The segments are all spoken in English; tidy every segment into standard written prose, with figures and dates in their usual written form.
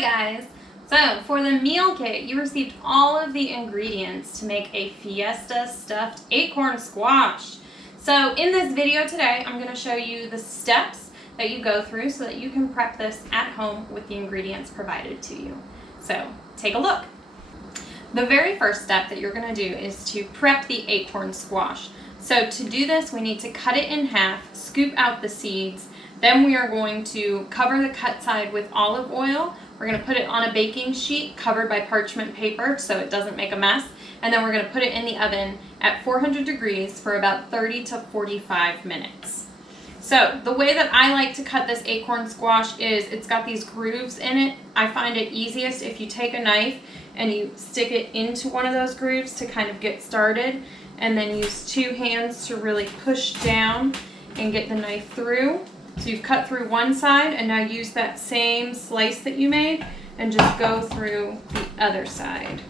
Hi guys! So for the meal kit, you received all of the ingredients to make a Fiesta stuffed acorn squash. So in this video today, I'm going to show you the steps that you go through so that you can prep this at home with the ingredients provided to you. So take a look. The very first step that you're going to do is to prep the acorn squash. So to do this, we need to cut it in half, scoop out the seeds. Then we are going to cover the cut side with olive oil. We're going to put it on a baking sheet covered by parchment paper so it doesn't make a mess. And then we're going to put it in the oven at 400 degrees for about 30 to 45 minutes. So the way that I like to cut this acorn squash is it's got these grooves in it. I find it easiest if you take a knife and you stick it into one of those grooves to kind of get started, and then use two hands to really push down and get the knife through. So you've cut through one side, and now use that same slice that you made and just go through the other side.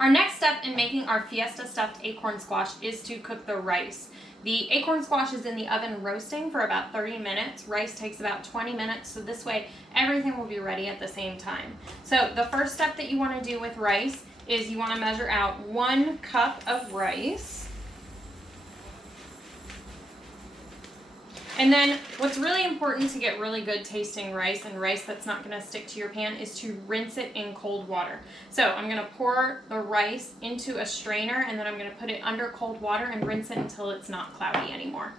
Our next step in making our Fiesta stuffed acorn squash is to cook the rice. The acorn squash is in the oven roasting for about 30 minutes. Rice takes about 20 minutes, so this way everything will be ready at the same time. So the first step that you want to do with rice is you want to measure out 1 cup of rice. And then what's really important to get really good tasting rice and rice that's not going to stick to your pan is to rinse it in cold water. So I'm going to pour the rice into a strainer, and then I'm going to put it under cold water and rinse it until it's not cloudy anymore.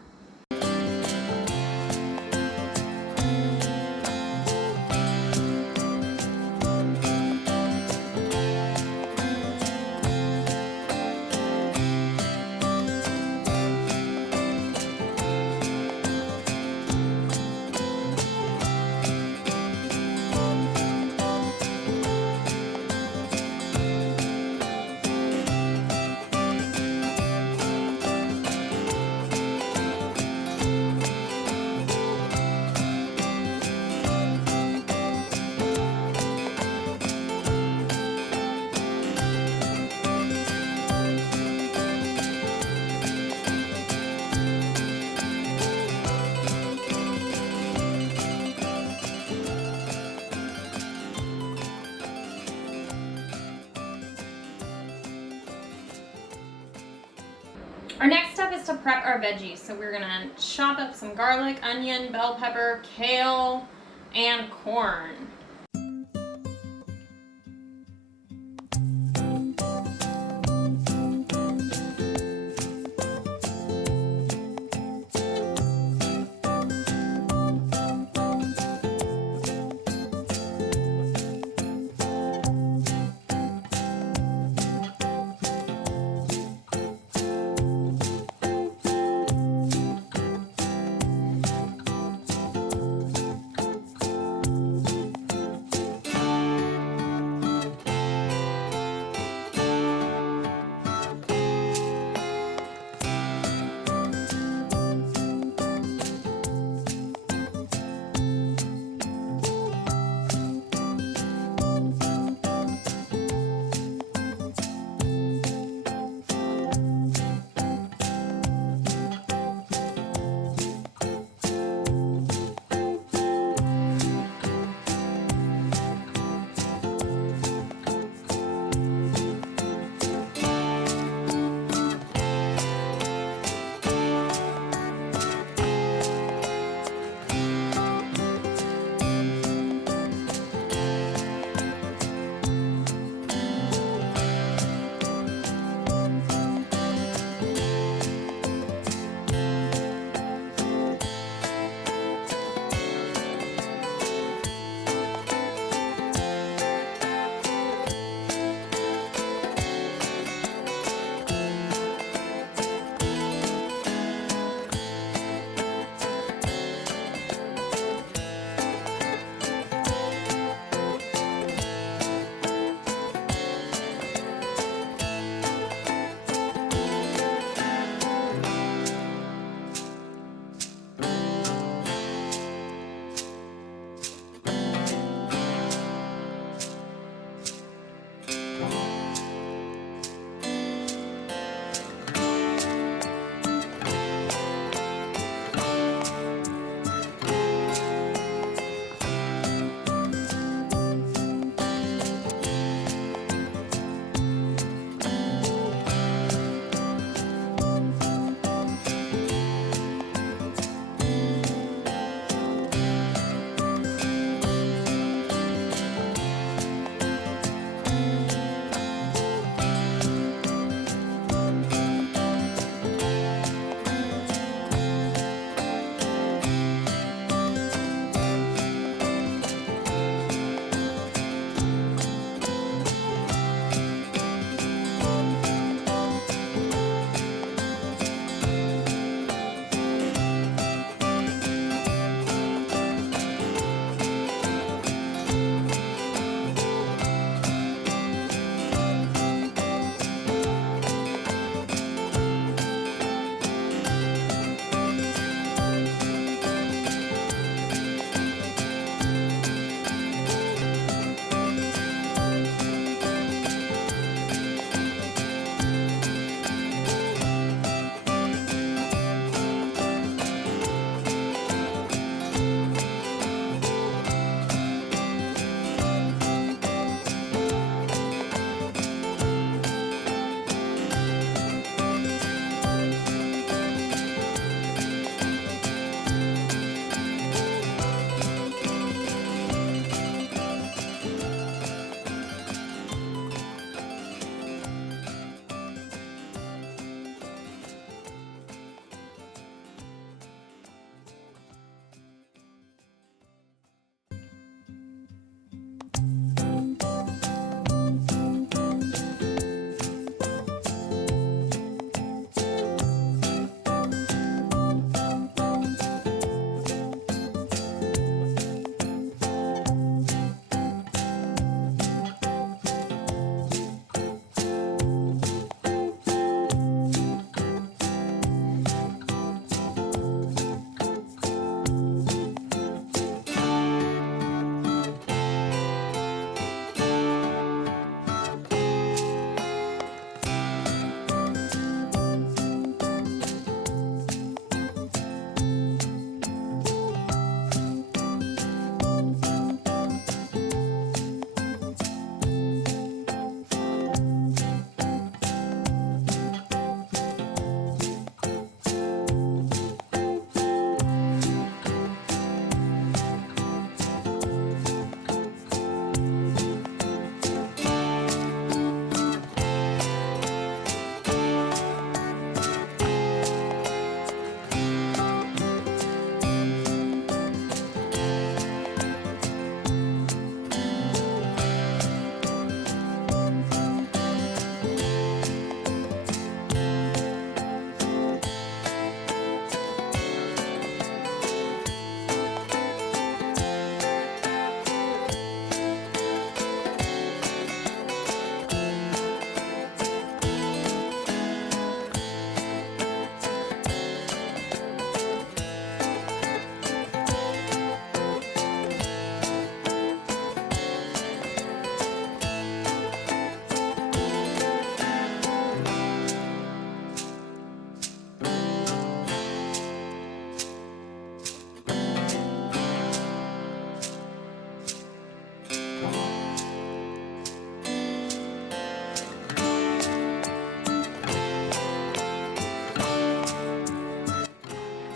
Our next step is to prep our veggies. So we're going to chop up some garlic, onion, bell pepper, kale, and corn.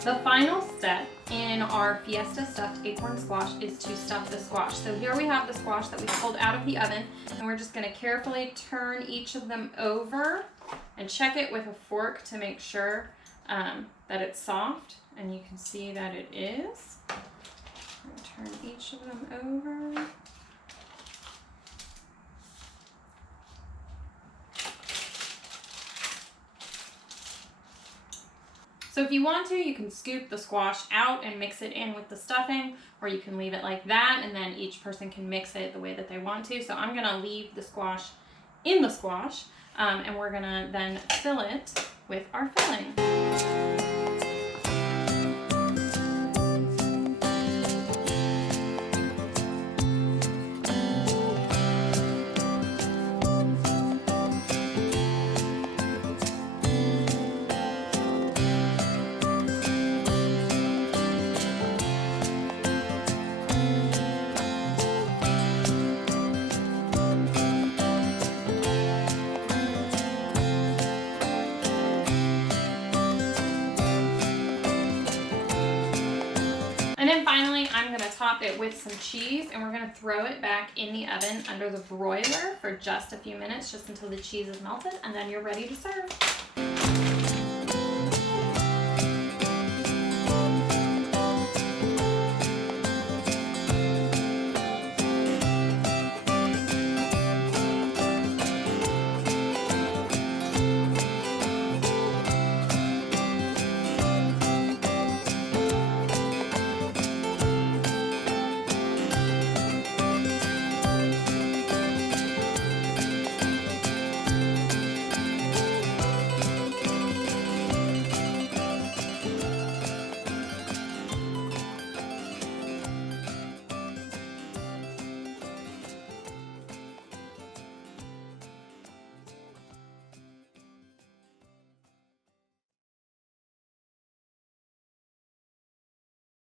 The final step in our Fiesta stuffed acorn squash is to stuff the squash. So here we have the squash that we pulled out of the oven, and we're just gonna carefully turn each of them over and check it with a fork to make sure that it's soft, and you can see that it is. Turn each of them over. So if you want to, you can scoop the squash out and mix it in with the stuffing, or you can leave it like that, and then each person can mix it the way that they want to. So I'm gonna leave the squash in the squash, and we're gonna then fill it with our filling. And then finally, I'm gonna top it with some cheese, and we're gonna throw it back in the oven under the broiler for just a few minutes, just until the cheese is melted, and then you're ready to serve.